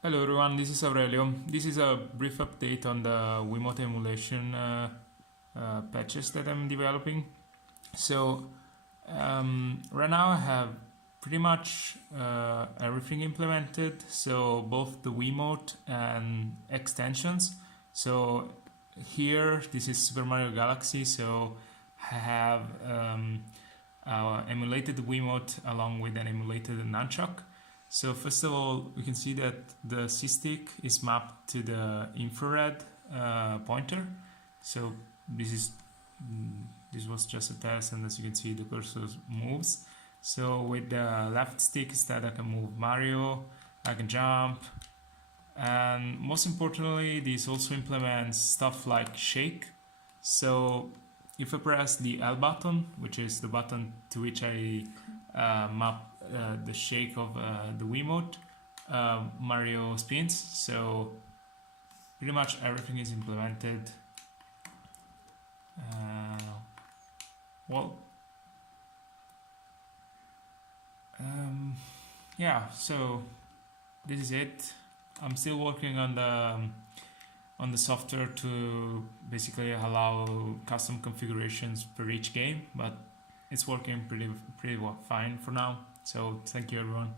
Hello everyone, this is Aurelio. This is a brief update on the Wiimote emulation patches that I'm developing. So right now I have pretty much everything implemented. So both the Wiimote and extensions. So here, this is Super Mario Galaxy. So I have emulated Wiimote along with an emulated nunchuck. So first of all, we can see that the C-stick is mapped to the infrared pointer. So this was just a test, and as you can see, the cursor moves. So with the left stick instead, I can move Mario, I can jump, and most importantly, this also implements stuff like shake. So if I press the L button, which is the button to which I map the shake of the Wiimote, Mario spins. So pretty much everything is implemented. Yeah, so this is it. I'm still working on the software to basically allow custom configurations per each game, but it's working pretty fine for now. So thank you everyone.